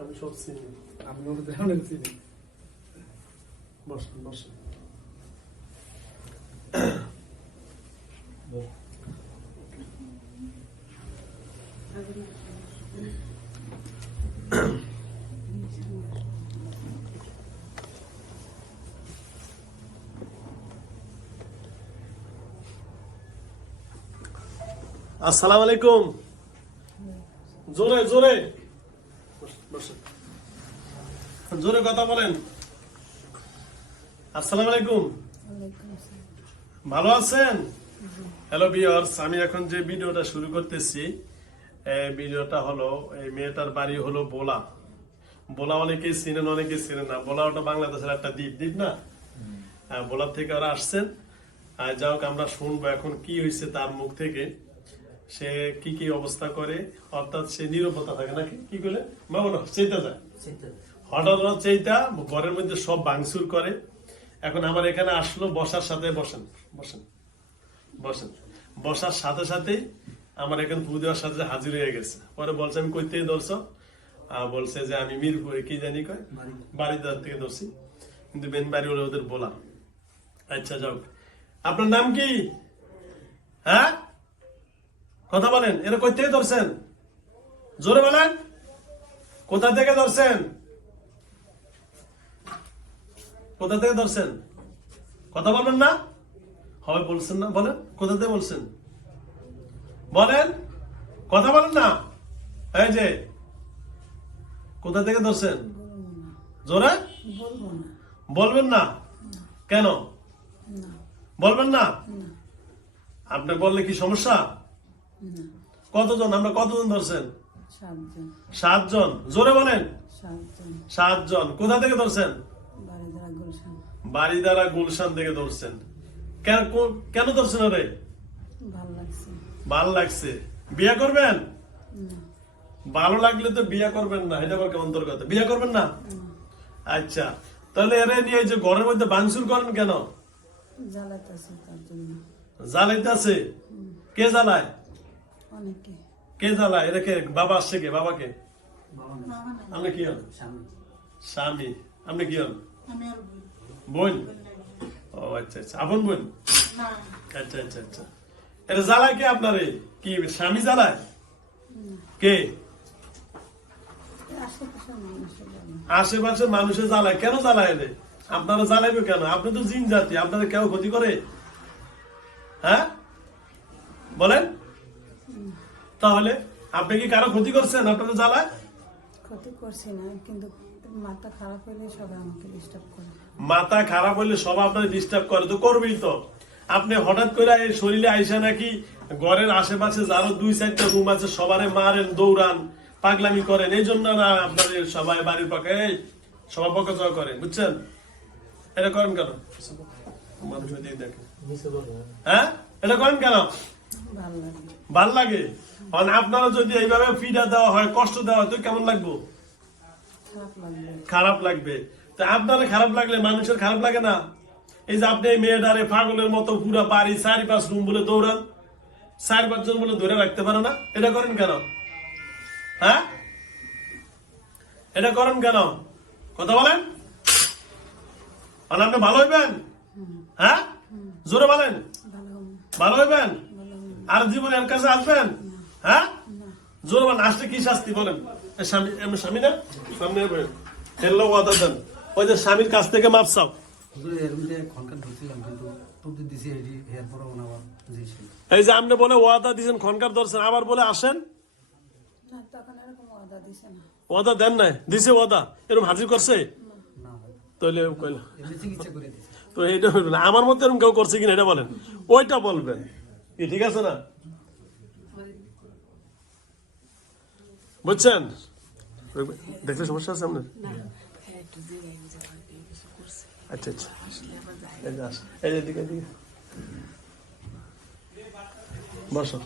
আমি সব চিনি। আমি তেমন চিনি। বসেন বসেন। আসসালামু আলাইকুম। জোরে জোরে। জোরে কথা বলেন। আসসালামু আলাইকুম। ভালো আছেন? হ্যালো বিয়ার্স আমি এখন যে ভিডিওটা শুরু করতেছি ভিডিওটা হলো এই মেয়েটার বাড়ি হলো বোলা বোলা অনেকেই চিনেন অনেকেই চিনেন না। বোলা ওটা বাংলাদেশের একটা দ্বীপ দ্বীপ না? হ্যাঁ, বোলার থেকে ওরা আসছেন। আর যাই হোক আমরা শুনব এখন কি হয়েছে তার মুখ থেকে। সে কি কি অবস্থা করে? অর্থাৎ সে নিরবতা থাকে নাকি? কি করলে মামলা চেতা যায়। হঠাৎ চেইতা ঘরের মধ্যে সব ভাঙচুর করে। এখন আমার এখানে আসলো বসার সাথে বসেন বসেন বসেন। বসার সাথে সাথেই আমার এখানে পু দেওয়ার সাথে হাজির হয়ে গেছে। পরে বলছে আমি কই থেকে ধরছ বলছে যে আমি মিরপুরে কি জানি কয়? বাড়ির বাড়িদার থেকে ধরছি। কিন্তু বেন বাড়ি হলে ওদের বলা। আচ্ছা যাও। আপনার নাম কি? হ্যাঁ? কথা বলেন এরা কই থেকে ধরছেন? জোরে বলেন। কোথা থেকে ধরছেন? কোথা থেকে ধরছেন? কথা বলবেন না? হবে বলছেন না বলেন। কোথা থেকে বলছেন? বলেন। কথা বলেন না। এই যে কোথা থেকে ধরছেন? জোরে? বলবেন না। কেন? বলবেন না। আপনি বললে কি সমস্যা? কতজন? আমরা কতজন ধরছেন? সাতজন। জোরে বলেন। সাতজন। কোথা থেকে ধরছেন? বাড়ি দ্বারা গুলশান থেকে ধরছেন। কেন কেন ধরছেন ওরে? ভালো লাগছে। বিয়ে করবেন? ভালো লাগলে তো বিয়ে করবেন না। এটা আবার কেমন তোর কথা বিয়ে করবেন না? আচ্ছা। তাহলে এরে নিয়ে যে ঘরের মধ্যে বাংসুর করেন কেন? জ্বালাইতেছে কে জ্বালায়? অনেকে। কে জ্বালায় এরা কে? বাবা আসছে কে? বাবাকে আপনি কি হন? স্বামী। আপনি কি হন? বোন? ও আচ্ছা আচ্ছা। আপন বোন? আচ্ছা আচ্ছা আচ্ছা। এটা জ্বালায় কে আপনার? কি স্বামী জ্বালায়? কে? আশেপাশে মানুষের জ্বালায়। কেন জ্বালায় এলে আপনারা জ্বালাইবে কেন? আপনি তো জিন জাতি। আপনারা কেউ ক্ষতি করে? হ্যাঁ? বলেন? তাহলে আপনি কি কারও ক্ষতি করছেন আপনারা জ্বালায়? ক্ষতি করছি না কিন্তু মাথা খারাপ হলে সবাই আমাকে ডিস্টার্ব করে। মাথা খারাপ হলে সব আপনার ডিস্টার্ব করে তো করবেই তো। আপনি হঠাৎ করে এই শরীরে আইসা নাকি ঘরের আশেপাশে যারো দুই চারটা রুম আছে সবারে মারেন দৌড়ান পাগলামি করেন এই জন্য না আপনাদের সবাই বাড়ির পাকে সবার পক্ষে জয় করেন বুঝছেন? এটা করেন কেন? মানুষ ওইদিকে দেখে। হ্যাঁ? এটা করেন কেন? ভালো লাগে। কারণ আপনারা যদি এইভাবে ফিডা দেওয়া হয়, কষ্ট দেওয়া হয় কেমন লাগবো? খারাপ লাগবে। তা আপনার খারাপ লাগলে মানুষের খারাপ লাগে না? এই যে আপনি মেয়েটারে পাগলের মতো পুরো বাড়ি চারি পাঁচ রুম বলে দৌড়ান, চার পাঁচজন বলে ধরে রাখতে পারে না? এটা করেন কেন? হ্যাঁ? এটা করেন কেন? কথা বলেন? আপনি ভালো হইবেন? হ্যাঁ? জোরে বলেন। ভালো হইবেন? আর জীবনে এর কাছে আসবেন? হ্যাঁ? জোরে বলেন আসলে কি শাস্তি বলেন? স্বামী না? সামনে হেল্লো ওয়াদা দেন। ওই যে স্বামীর কাছ থেকে মাপ চাও। এই যে আপনি বলে ওয়াদা দিয়েছেন খনকার ধরছেন আবার বলে আসেন? না ওয়াদা দিছে না। ওয়াদা দেন নাই? দিছে ওয়াদা? এরকম হাজির করছে? তাহলে তো এইটা আমার মতো এরকম কেউ করছে কিনা এটা বলেন। ওইটা বলবেন। কি ঠিক আছে না? বুঝছেন? দেখলে সমস্যা আছে আপনার? আচ্ছা আচ্ছা। যে এদিকে এদিকে। বসো।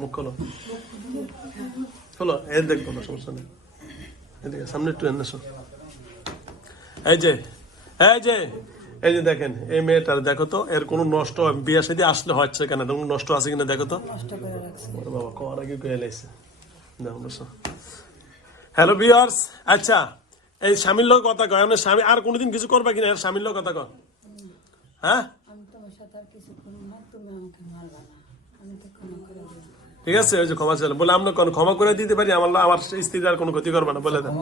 মুখ খোলো। খোলো এই দেখব না সমস্যা নেই। এদিকে সামনে একটু এনে এসো। এই যে এই যে এই যে দেখেন এই মেয়েটার দেখো তো এর কোনো নষ্ট বিয়ে সাথে আসলে হচ্ছে কেন? কোনো নষ্ট আছে কিনা দেখো তো। বাবা কর আগে কয়ে লাইছে। হ্যালো বিয়ার্স আচ্ছা এই স্বামীর লোক কথা কয় আমরা স্বামী আর কোনোদিন কিছু করবা কিনা? এর স্বামীর লোক কথা কয়। হ্যাঁ? আমি তোমার সাথে আর কিছু করব না তুমি আমাকে মারবা না। আমি তো ক্ষমা করে দেবো। ঠিক আছে ওই যে ক্ষমা চাইলাম বলে আমরা কোন ক্ষমা করে দিতে পারি আমার আমার স্ত্রীর আর কোনো ক্ষতি করবে না বলে দেন।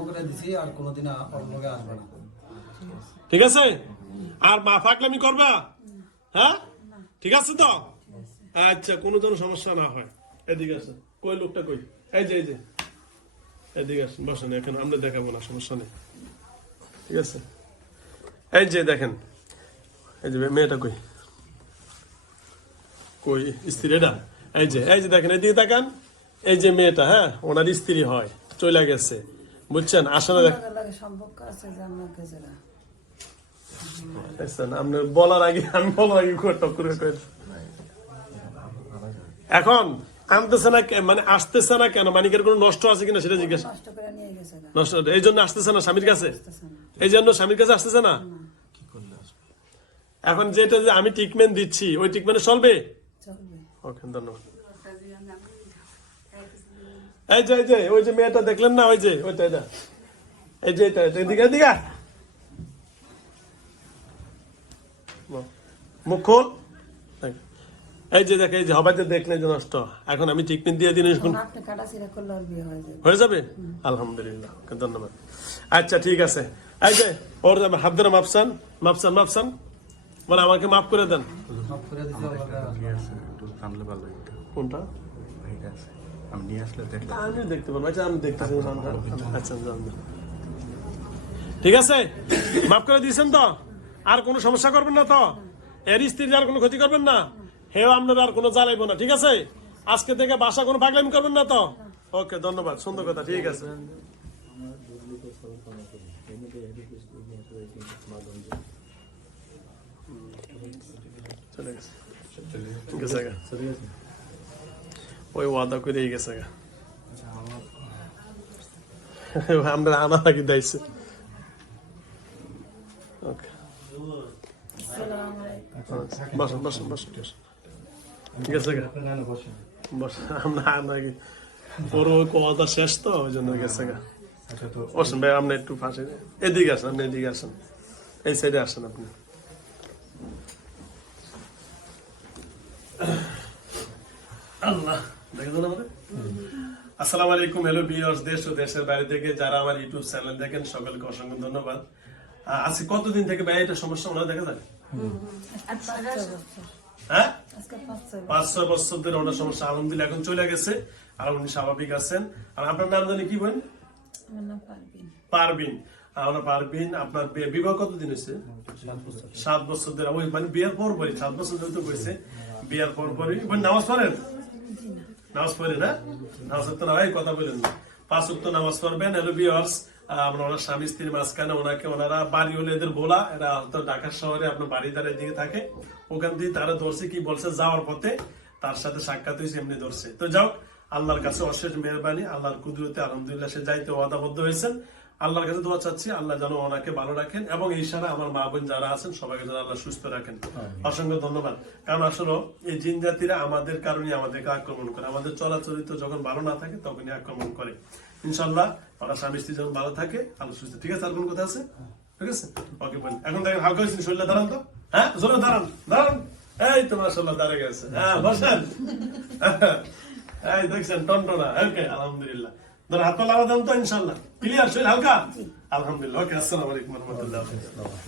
ঠিক আছে? আর মা ফাকলামি করবা? হ্যাঁ? ঠিক আছে তো? আচ্ছা কোনো যেন সমস্যা না হয়। এদিকে আসেন কই লোকটা কই? এই যে এই যে। এদিকে আসেন, বসেন, এখন আমরা দেখাবো না, সমস্যা নেই। ঠিক আছে? এই যে, দেখেন। এই যে, মেয়েটা কই? কই? স্ত্রীটা এই যে এই যে, দেখেন, এদিকে তাকান। এই যে মেয়েটা হ্যাঁ? ওনার স্ত্রী হয় চলে গেছে। বুঝছেন? আসলে সম্পর্ক আছে যে আমরা গেছিলা দেখছেন, আপনি বলার আগে আমি বলার আগে করে। এখন আনতেছে না মানে আসতেছে না কেন? মানিকের কোনো নষ্ট আছে কিনা সেটা জিজ্ঞেস। নষ্ট করে নিয়ে গেছে গা নষ্ট এই জন্য আসতেছে না স্বামীর কাছে? এই জন্য স্বামীর কাছে আসতেছে না? এখন যেটা যে আমি ট্রিটমেন্ট দিচ্ছি ওই ট্রিটমেন্টে চলবে? চলবে। ওকে ধন্যবাদ। এই যে এই যে ওই যে মেয়েটা দেখলেন না? ওই যে ওইটা এটা এই যে এটা এটা, এদিকে এদিকে মুখ খোল এই যে দেখ এই যে হবাই যে দেখলেন যে নষ্ট। এখন আমি ট্রিটমেন্ট দিয়ে দিন হয়ে যাবে। আলহামদুলিল্লাহ ধন্যবাদ। আচ্ছা ঠিক আছে। এই যে ওর হাত ধরে মাপসান মাপসান মাপসান বলে আমাকে মাফ করে দেন। কোনটা? ঠিক আছে। আমি দেখলে দেখতে পারব। আচ্ছা আমি দেখতেছি আচ্ছা। ঠিক আছে? মাফ করে দিয়েছেন তো? আর কোনো সমস্যা করবেন না তো? এর স্ত্রীর আর কোনো ক্ষতি করবেন না। হেও আপনার আর কোনো জ্বালাইবো না, ঠিক আছে? আজকে থেকে বাসা কোনো পাগলামি করবেন না তো? ওকে, ধন্যবাদ, সুন্দর কথা, ঠিক আছে। চলে গেছে। ওই ওয়াদা করেই গেছে আমরা আনা নাকি দাইছে ওকে আসসালামু আলাইকুম বসুন বসুন বসুন বসুন ঠিক আছে বস আমরা আনা কি পুরো কথা শেষ তো ওই জন্য গেছে গা। আচ্ছা তো বসুন ভাই আপনি একটু ফাঁসে এদিকে আসেন আপনি এদিকে আসেন। এই সাইডে আসেন আপনি। আল্লাহ আমাদের? আসসালামু আলাইকুম হ্যালো ভিউয়ার্স দেশ ও দেশের বাইরে থেকে যারা আমার ইউটিউব চ্যানেল দেখেন সকলকে অসংখ্য ধন্যবাদ। আজকে কতদিন থেকে ভাই এটা সমস্যা ওনার দেখা যায়? হ্যাঁ? পাঁচ ছয় বছর ধরে ওনার সমস্যা আলহামদুলিল্লাহ এখন চলে গেছে। আর উনি স্বাভাবিক আছেন। আর আপনার নাম জানি কি বলেন? পারবিন পারবিন আমরা পারবিন আপনার বিবাহ কতদিন হয়েছে? সাত বছর। ধরে। ওই মানে বিয়ের পর পরই সাত বছর ধরে তো হয়েছে। বিয়ের পর পরই। নামাজ পড়েন? নামাজ পড়েন না? নামাজ তো না ভাই কথা বলেন পাঁচ উক্ত নামাজ পড়বেন হ্যালো বিয়ার্স। আমরা ওনার স্বামী স্ত্রীর মাঝখানে ওনাকে ওনারা বাড়ি হলে এদের এরা হয়তো ঢাকা শহরে আপনার দিকে থাকে। ওখান তারা ধরছে কি বলছে যাওয়ার পথে তার সাথে সাক্ষাৎ হয়েছে এমনি ধরছে। তো যাও আল্লাহর কাছে অশেষ মেহরবানি আল্লাহর কুদরতে আলহামদুলিল্লাহ সে যাইতে ওয়াদাবদ্ধ হয়েছেন। আল্লাহর কাছে দোয়া চাচ্ছি আল্লাহ যেন ওনাকে ভালো রাখেন এবং এই সারা আমার মা বোন যারা আছেন সবাইকে যেন আল্লাহ সুস্থ রাখেন। অসংখ্য ধন্যবাদ। কারণ আসলে এই জিন জাতিরা আমাদের কারণে আমাদেরকে আক্রমণ করে আমাদের চলাচরিত যখন ভালো না থাকে তখনই আক্রমণ করে। ইনশাল্লাহ পাকা স্বামী স্ত্রী যখন ভালো থাকে আল্লাহ সুস্থ ঠিক আছে আর কোন কথা আছে? ঠিক আছে? ওকে বলি এখন দেখেন হালকা হয়েছে শরীর দাঁড়ান তো। হ্যাঁ জোরে দাঁড়ান দাঁড়ান। এই তো মাসাল্লাহ দাঁড়িয়ে গেছে। হ্যাঁ বসেন। এই দেখছেন টনটনা। ওকে আলহামদুলিল্লাহ। ধর হাত পা লাগা তো ইনশাল্লাহ ক্লিয়ার শরীর হালকা? আলহামদুলিল্লাহ ওকে আসসালামু আলাইকুম রহমতুল্লাহ